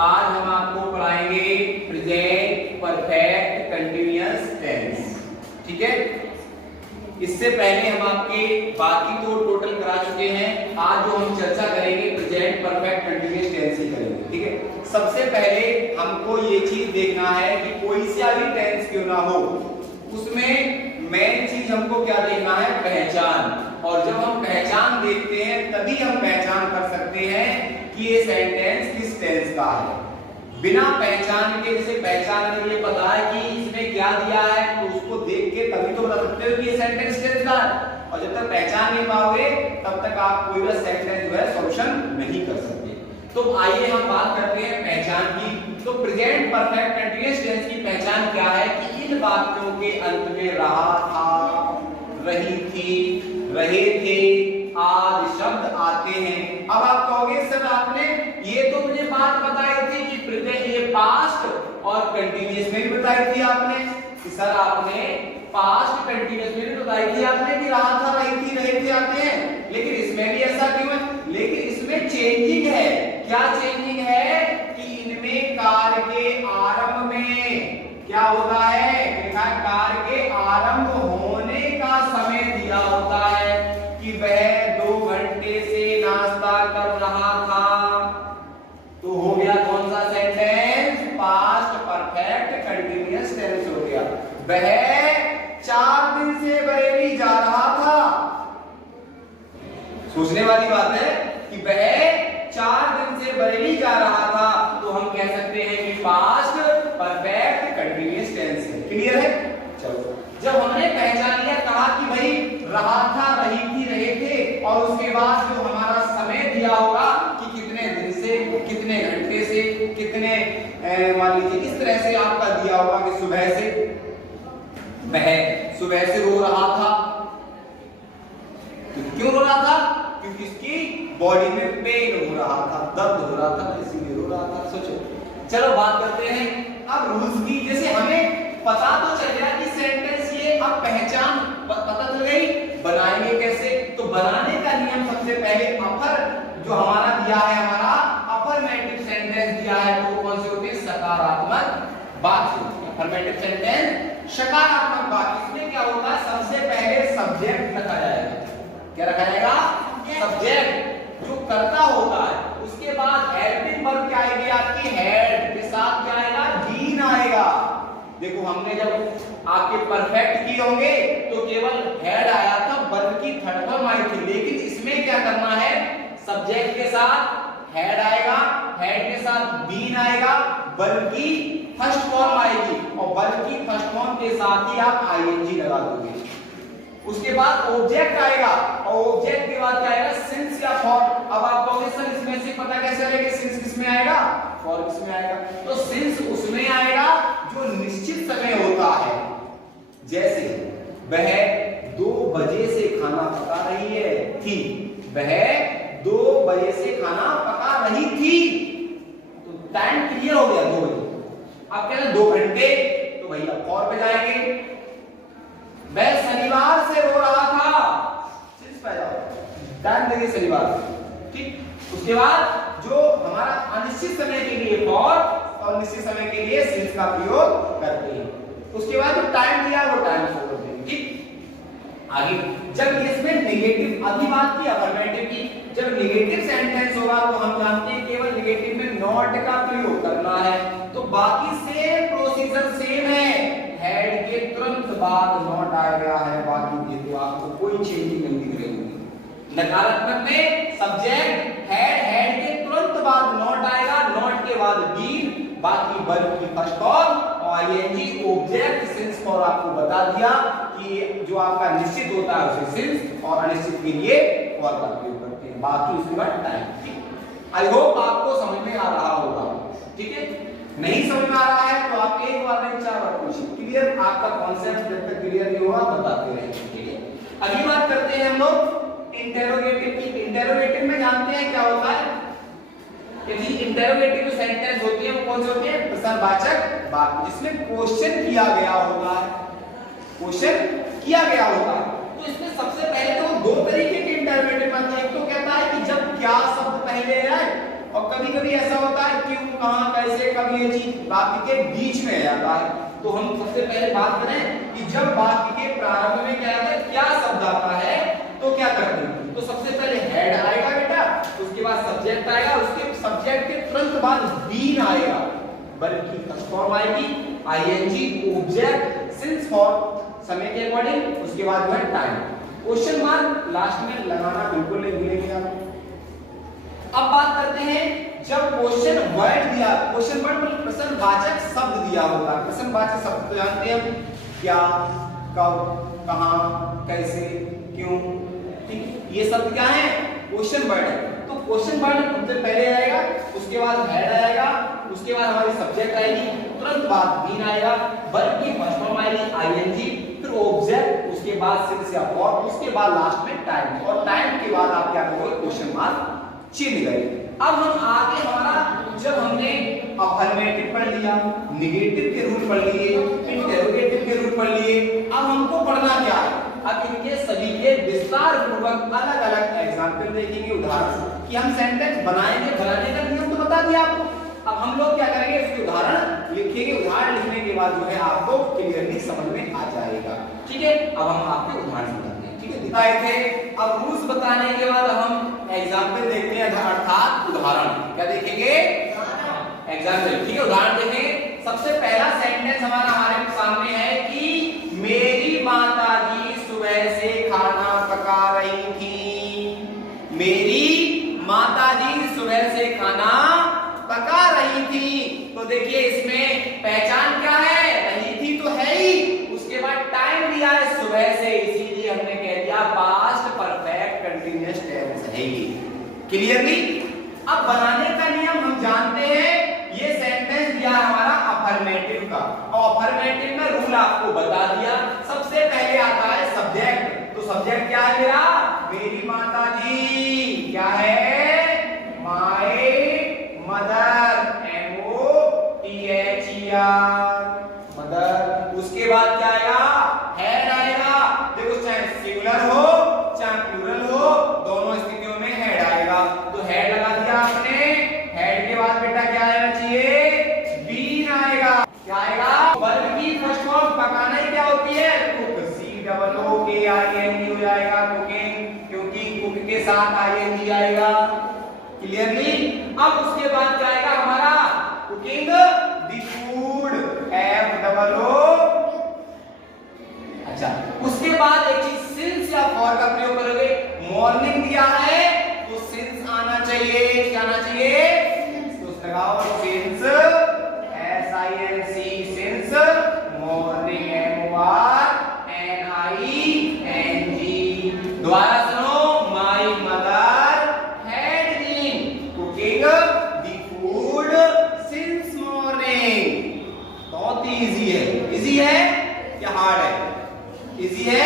आज हम आपको पढ़ाएंगे प्रेजेंट परफेक्ट कंटीन्यूअस टेंस। ठीक है, इससे पहले हम आपके बाकी तो टोटल करा चुके हैं। आज जो हम चर्चा करेंगे प्रेजेंट परफेक्ट कंटीन्यूअस टेंस ही करेंगे। ठीक है, सबसे पहले हमको ये चीज देखना है कि कोई सा भी टेंस क्यों ना हो, उसमें मेन चीज हमको क्या देखना है, पहचान। और जब हम पहचान देखते हैं तभी हम पहचान कर सकते हैं कि ये सेंटेंस किस टेंस का है। बिना पहचान के, जैसे पहचान के लिए पता है कि इसमें क्या दिया है तो उसको देख के तभी तो बता सकते हो कि ये सेंटेंस टेंस का है। और जब तक पहचान नहीं पाओगे तब तक आप कोई भी सेंटेंस जो है सॉल्यूशन नहीं कर सकते। तो आइए हम बात करते हैं पहचान की। तो प्रेजेंट परफेक्ट कंटीन्यूअस टेंस की पहचान क्या है कि इन वाक्यों के अंत में रहा था, रही थी, रहे थे आदि शब्द आते हैं। अब आप कहोगे सर आपने ये तो मुझे बात बताई थी कि प्रेजेंट ये पास्ट और कंटीन्यूअस में भी बताई थी आपने कि सर आपने पास्ट कंटीन्यूअस में भी बताई थी आपने कि रहा था, रही थी, रहे थे आते हैं, लेकिन इसमें भी ऐसा क्यों है? लेकिन इसमें चेंजिंग है। क्या चेंजिंग है कि इनमें कार्य के आरंभ में क्या होता है, देखा कार्य के आरंभ होने का समय दिया होता है कि वह 2 घंटे से नाश्ता कर रहा था। तो हो गया कौन सा sentence, past perfect continuous tense हो गया। वह 4 दिन से बरेली जा रहा था। सोचने वाली बात है कि वह 4 दिन से बरेली जा रहा था, तो हम कह सकते हैं कि पास्ट परफेक्ट कंटीन्यूअस टेंस है। क्लियर है? चलो, जब हमने पहचान लिया, कहा कि भाई रहा था, रही थी, रहे थे, और उसके बाद जो हमारा समय दिया होगा कि कितने दिन से, कितने घंटे से, कितने मान लीजिए इस तरह से आपका दिया होगा कि सुबह से, वह सुबह से रो रहा था। क्यों रो रहा था? क्योंकि इसकी बॉडी में पेन हो रहा था, दर्द हो रहा था, इसीलिए रो रहा था। सोचो, चलो बात करते हैं अब रूल्स की। जैसे हमें पता तो चल गया कि सेंटेंस ये, अब पहचान पता चल गई, बनाएंगे कैसे? तो बनाने का नियम सबसे पहले अपर जो हमारा दिया है, हमारा अफर्मेटिव सेंटेंस दिया है, तो कौन से होते हैं, सकारात्मक वाक्य। अफर्मेटिव सेंटेंस सकारात्मक वाक्य, इसमें क्या होगा, सबसे पहले सब्जेक्ट रखा जाएगा। क्या रखा जाएगा? सब्जेक्ट जो कर्ता होता है। उसके बाद हेल्पिंग वर्ब क्या आएगी आपकी, हेड के साथ क्या आएगा, बीन आएगा। देखो हमने जब आपके परफेक्ट किए होंगे तो केवल हेड आया था, वर्ब की थर्ड फॉर्म आई थी, लेकिन इसमें क्या करना है, सब्जेक्ट के साथ हेड आएगा, हेड के साथ बीन आएगा, वर्ब की फर्स्ट फॉर्म आएगी, और वर्ब की फर्स्ट फॉर्म के साथ ही आप आईएनजी लगा दोगे। उसके बाद ऑब्जेक्ट आएगा, और ऑब्जेक्ट के बाद क्या आएगा, सिंस या फॉर। अब आप कहोगे सर इसमें से पता कैसे चलेगा सिंस किसमें आएगा, फॉर किसमें आएगा? तो सिंस उसमें आएगा जो निश्चित समय होता है। जैसे वह 2 बजे से खाना पका रही है, थी, वह 2 बजे से खाना पका रही थी, तो टाइम क्लियर हो गया 2 बजे। अब कह रहे 2 घंटे, तो भैया फॉर पे जाएंगे। वह शनिवार से रो रहा था, सिंस पे जाओ, टाइम लगे शनिवार से। ठीक, उसके बाद जो हमारा अनिश्चित समय के लिए फॉर और निश्चित समय के लिए सिंस का प्रयोग करते हैं। उसके बाद जो टाइम दिया वो टाइम शो कर देंगे। ठीक, आगे जब इसमें नेगेटिव, अभी बात की अफर्मेटिव की, जब नेगेटिव सेंटेंस होगा तो हम जानते हैं केवल नेगेटिव में नॉट का प्रयोग करना है। तो बाकी सेम प्रोसीजर सेम है, हेड के तुरंत बाद नॉट आ गया है, बाकी देखो आपको कोई चेंजिंग नहीं दिख रही होगी। नकारात्मक में सब्जेक्ट हेड, हेड के तुरंत बाद नॉट आएगा, नॉट के बाद बीन, बाकी वर्ब की फर्स्ट फॉर्म और आईएनजी, ऑब्जेक्ट, सिंस फॉर आपको बता दिया कि जो आपका निश्चित होता है उसे सिंस और अनिश्चित के लिए फॉर का प्रयोग करते हैं। बाकी उसके बाद टाइम। ठीक, आई होप आपको समझ में आ रहा होगा। ठीक है, नहीं समझ में आ रहा है तो आप एक बार नहीं 4 बार पूछिए। क्लियर? आपका कॉन्सेप्ट जब तक क्लियर नहीं होगा बताते रहेंगे। ठीक है, अगली बात करते हैं हम लोग इंटेरोगेटिव की। इंटेरोगेटिव में जानते हैं क्या होता है कि जी इंटेरोगेटिव जो सेंटेंस होती है वो कौन से होते हैं, प्रश्नवाचक वाक्य, जिसमें क्वेश्चन किया गया होता है, क्वेश्चन किया गया होता है। तो इसमें सबसे पहले तो 2 तरीके के इंटेरोगेटिव आते हैं। एक तो कहता है कि जब क्या शब्द पहले आए, और कभी-कभी ऐसा होता है क्यों, कहां, से कब ये चीज वाक्य के बीच में आ जाता है। तो हम सबसे पहले बात करें कि जब वाक्य के प्रारंभ में क्या आता है, क्या शब्द आता है, तो क्या करते हैं। तो सबसे पहले हेड आएगा बेटा, उसके बाद सब्जेक्ट आएगा, उसके सब्जेक्ट के तुरंत बाद बीन आएगा, बल्कि फर्स्ट फॉर्म आएगी आईएनजी, ऑब्जेक्ट, सिंस फॉर समय के अकॉर्डिंग, उसके बाद जो है टाइम। क्वेश्चन मार्क लास्ट में लगाना बिल्कुल नहीं भूलेंगे आप। अब बात करते हैं जब क्वेश्चन वर्ड दिया, क्वेश्चन वर्ड मतलब प्रश्नवाचक शब्द दिया होता है। प्रश्नवाचक शब्द तो जानते हैं हम, क्या, कब, कहां, कैसे, क्यों, ठीक, ये शब्द क्या है, क्वेश्चन वर्ड है। तो क्वेश्चन वर्ड सबसे पहले आएगा, उसके बाद हेड आएगा, उसके बाद हमारी सब्जेक्ट आएगी, तुरंत बाद बीन आएगा, बल्कि फर्स्ट फॉर्म आएगी आईएनजी, फिर ऑब्जेक्ट, उसके बाद सिंस या फॉर, उसके बाद लास्ट में टाइम, और टाइम के बाद आप क्या करोगे, क्वेश्चन मार्क चिन्ह गए। अब हम आगे हमारा जब हमने अफर्मेटिव पढ़ लिया, नेगेटिव के रूल पढ़ लिए, इंटरोगेटिव के रूल पढ़ लिए, अब हमको पढ़ना क्या है, अब इनके सभी के विस्तार पूर्वक अलग अलग एग्जांपल देखेंगे, उदाहरण कि हम सेंटेंस बनाएंगे, बनाने का नियम तो बता दिया आपको। अब हम लोग क्या करेंगे, उसके उदाहरण लिखेंगे, उदाहरण लिखने के बाद जो है आपको क्लियरली समझ में आ जाएगा। ठीक है, अब हम आपके उदाहरण बताते हैं, ठीक है, दिखाए थे। अब रूल्स बताने के बाद हम एग्जांपल देखते हैं, अर्थात उदाहरण। क्या देखेंगे, एग्जांपल, ठीक है, उदाहरण देखेंगे। सबसे पहला सेंटेंस हमारे सामने है कि मेरी माताजी सुबह से खाना पका रही थी। मेरी माताजी सुबह से खाना पका रही थी। तो देखिए इसमें पहचान क्या है, रही थी तो है ही, उसके बाद टाइम दिया है सुबह से, इसीलिए हमने कह दिया पास्ट परफेक्ट कंटीन्यूअस टेंस है ये। क्लियरली। अब बनाने का नियम हम जानते हैं, ये सेंटेंस दिया हमारा अफर्मेटिव का, और अफर्मेटिव में रूल आपको बता दिया। सबसे पहले आता है सब्जेक्ट, तो सब्जेक्ट क्या है मेरा, मेरी माताजी, क्या है, माय मदर, MOTHER, मदर। उसके बाद क्या आएगा, हेड आएगा। देखो चाहे सिंगुलर हो चाहे प्लूरल हो, दोनों स्थितियों में हेड आएगा। तो हेड लगा दिया आपने, हेड के बाद बेटा क्या आना चाहिए, बीन आएगा। क्या आएगा, वर्ब की फर्स्ट फॉर्म पकाना ही क्या होती है, कुक, COOKING हो जाएगा, कुकिंग, क्योंकि कुक के साथ ING आएगा। क्लियरली। अब उसके बाद क्या आएगा हमारा, कुकिंग द फूड, FOO। अच्छा, उसके बाद एक चीज सिंस या फॉर का प्रयोग करोगे। मॉर्निंग दिया है तो सिंस आना चाहिए, क्या आना चाहिए, तो लगाओ since, SINC, since morning, MORNING। दोबारा सुनो, my mother had been cooking the food since morning. बहुत ही इजी है। इजी है या हार्ड है, इजी है,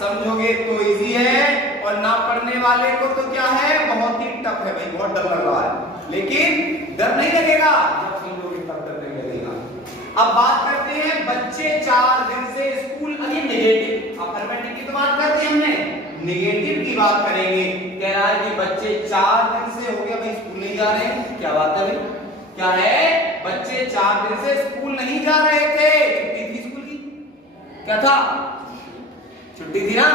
समझोगे तो इजी है, और ना पढ़ने वाले को तो क्या है, बहुत ही टफ है भाई, बहुत डर लग रहा है। लेकिन डर नहीं लगेगा, जब समझोगे तब डर नहीं लगेगा। अब बात करते हैं बच्चे 4 दिन से स्कूल, अभी नेगेटिव, अफर्मेटिव की तो बात करते हैं हमने, नेगेटिव की बात करेंगे। कह रहा है कि बच्चे 4 दिन से हो गया भाई स्कूल नहीं जा रहे हैं। क्या बात है भाई, क्या है, बच्चे 4 दिन से स्कूल नहीं जा रहे थे, छुट्टी थी स्कूल की, क्या था, छुट्टी थी ना,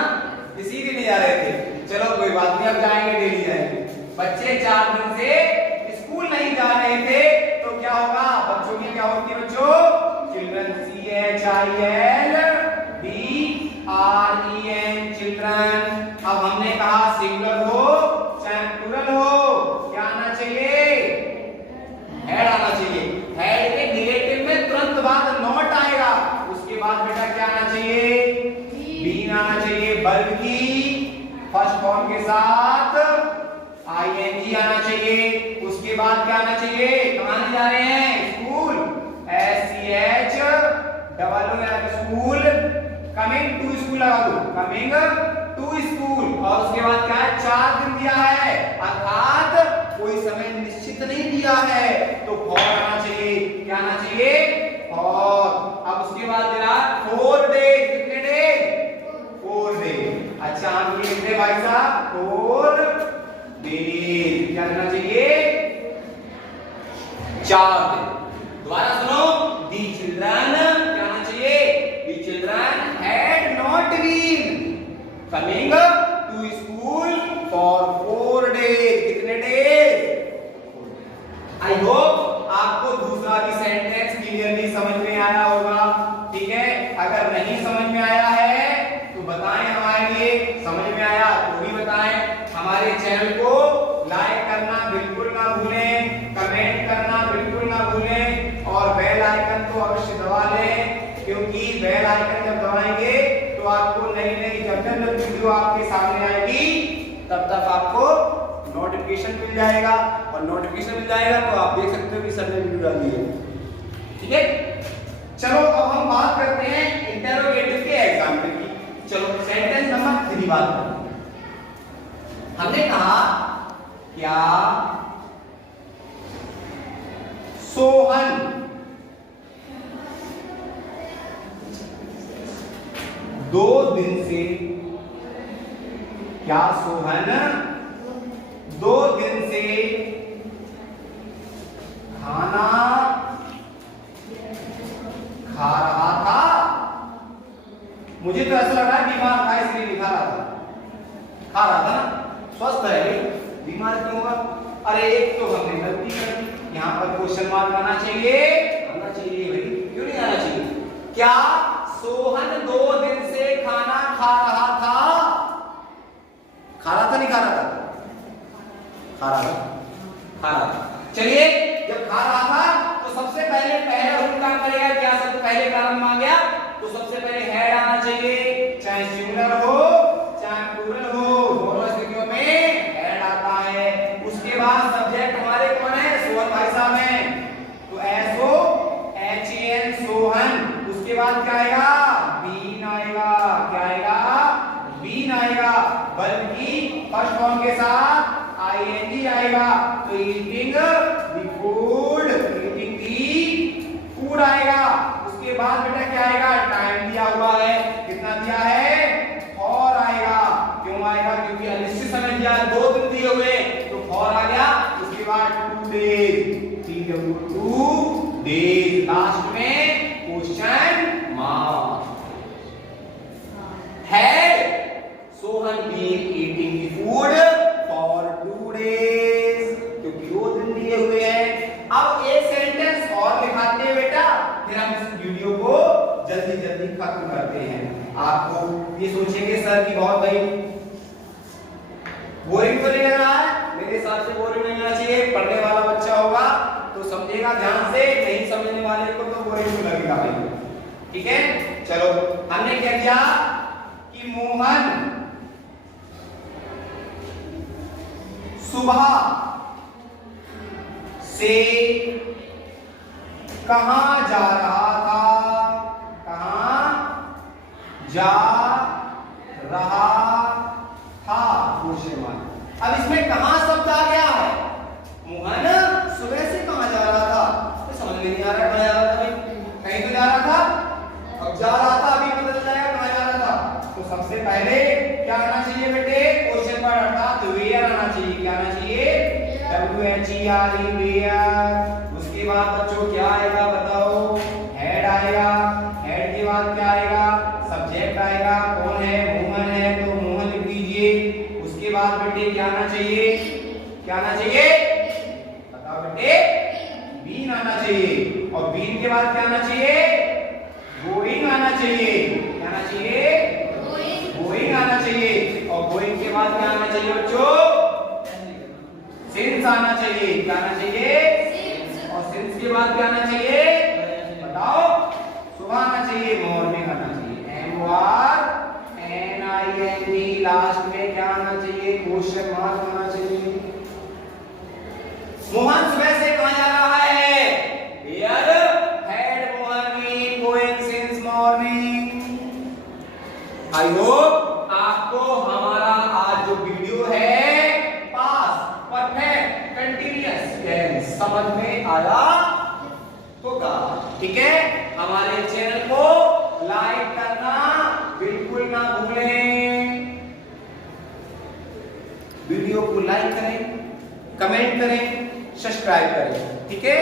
इसीलिए नहीं जा रहे थे। चलो कोई बात नहीं, अब जाएंगे, डेली जाएंगे। बच्चे 4 दिन से स्कूल नहीं जा रहे थे, तो क्या होगा, बच्चों की क्या होती है बच्चों, चिल्ड्रन, CHILDREN, चिल्ड्रन। अब हमने कहा सिंगुलर हो चाहे प्लूरल हो, क्या आना चाहिए, हेड आना चाहिए। हेड के नेगेटिव में तुरंत बाद नॉट आएगा, उसके बाद बेटा क्या आना चाहिए, बीन आना चाहिए, वर्ब की फर्स्ट फॉर्म के साथ ING आना चाहिए। उसके बाद क्या आना चाहिए, कहां जा रहे हैं, school, SCHOO, school, coming to school लगा दो, कमिंग टू स्कूल। और उसके बाद क्या है, 4 दिन दिया है, अर्थात कोई समय निश्चित नहीं दिया है, तो फॉर आना चाहिए, क्या आना चाहिए, फॉर। अब उसके बाद मेरा 4 डेज, कितने डेज, 4 डेज। अच्छा हम ये लिख दे भाई साहब, 4 डेज, क्या करना चाहिए, 4 दिन। दोबारा सुनो, दी चिल्ड्रन क्या होना चाहिए, the children had not been coming to school for 4 days। कितने डेज? आई होप आपको दूसरा भी सेंटेंस क्लियरली समझ में आया होगा। ठीक है, अगर नहीं समझ में आया है तो बताएं हमारे लिए, समझ में आया तो भी बताएं। हमारे चैनल को लाइक करना बिल्कुल ना भूलें, कमेंट करना बिल्कुल ना भूलें और बेल आइकन को अवश्य दबा लें, क्योंकि बेल आइकन जब दबाएंगे तो आपको नई नई जब वीडियो आपके सामने आएगी तब तक आपको नोटिफिकेशन मिल जाएगा, और नोटिफिकेशन मिल जाएगा तो आप देख सकते हो कि सर ने वीडियो डाल दी है। ठीक है, चलो अब हम बात करते हैं इंटरोगेटिव के एग्जाम्पल की। चलो सेंटेंस नंबर 3 बात करते हैं। हमने कहा क्या सोहन 2 दिन से, क्या सोहन 2 दिन से खाना खा रहा था? मुझे तो ऐसा लग रहा है बीमार था इसलिए नहीं खा रहा था। खा रहा था ना, स्वस्थ है, बीमार क्यों होगा? अरे एक तो हमने गलती कर दी, यहाँ पर क्वेश्चन मार्क आना चाहिए, आना चाहिए भाई, क्यों नहीं आना चाहिए? क्या सोहन 2 दिन से खाना खा रहा था? खा रहा था नहीं खा रहा था? खा रहा था, खा रहा था। चलिए, जब खा रहा था तो सबसे पहले पहला रूल काम करेगा, क्या सबसे पहले प्रारंभ आ गया तो सबसे पहले हैड आना चाहिए, चाहे सिंगुलर हो चाहे प्लूरल हो, दोनों स्थितियों में हैड आता है। उसके बाद सब्जेक्ट हमारे कौन है? सोहन भाई साहब हैं, तो SOHAN सोहन। उसके बाद क्या आएगा? बीन आएगा। क्या आएगा? बीन आएगा, बल्कि फर्स्ट फॉर्म के साथ ING आएगा, तो eating the food, eating the food आएगा। उसके बाद बेटा क्या आएगा? टाइम दिया हुआ है, कितना दिया है? फॉर आएगा। क्यों आएगा? क्योंकि अनिश्चित समय दिया, 2 दिन दिए हुए तो फॉर आ गया। उसके बाद 2 डेज, 2 डेज, लास्ट में question mark. Had Sohan been eating the food for 2 days, क्योंकि 2 दिन दिए हुए हैं। अब एक सेंटेंस और लिखाते हैं बेटा, फिर हम इस वीडियो को जल्दी जल्दी खत्म करते हैं। आपको ये सोचेंगे सर की बहुत भाई बोरिंग तो नहीं लग रहा है? मेरे हिसाब से बोरिंग नहीं लगना चाहिए। पढ़ने वाला बच्चा होगा तो समझेगा ध्यान से, नहीं समझने वाले को तो बोरिंग तो लगेगा भाई। ठीक है, चलो हमने क्या किया कि मोहन सुबह से कहां जा रहा था? कहां जा रहा था? Question mark. अब इसमें कहां शब्द आ गया है? मोहन सुबह से कहां जा रहा था? तो समझ में नहीं आ रहा कहां जा रहा था भाई, कहीं तो जा रहा था, अब जा रहा था, अभी पता चल जाएगा कहां जा रहा था। तो सबसे पहले क्या आना चाहिए बेटे? क्वेश्चन मार्क, अर्थात वेयर आना चाहिए। क्या आना चाहिए? WHERE, where. उसके बाद बच्चों क्या आएगा बताओ? हेड आएगा। हेड के बाद क्या आएगा? सब्जेक्ट आएगा। कौन है? मोहन है, तो मोहन लिख दीजिए। उसके बाद बेटे क्या आना चाहिए? क्या आना चाहिए बताओ बेटे? बीन आना चाहिए। और बीन के बाद क्या आना चाहिए? गोइंग आना चाहिए। क्या आना चाहिए? गोइंग आना चाहिए। और गोइंग के बाद क्या आना चाहिए बच्चों? सिंस आना चाहिए। क्या आना चाहिए? और सिंस के बाद क्या आना चाहिए बताओ? सुबह आना चाहिए, मॉर्निंग आना चाहिए। MORNING, लास्ट में क्या आना चाहिए? क्वेश्चन मार्क आना चाहिए। मोहन सुबह से कहां जा रहा है? Where had Mohan been going since morning? I hope आपको हमारा आज जो वीडियो है पास्ट परफेक्ट कंटीन्यूअस टेंस समझ में आया होगा। ठीक है, हमारे चैनल को लाइक करना बिल्कुल ना भूलें। वीडियो को लाइक करें, कमेंट करें, सब्सक्राइब करें। ठीक है।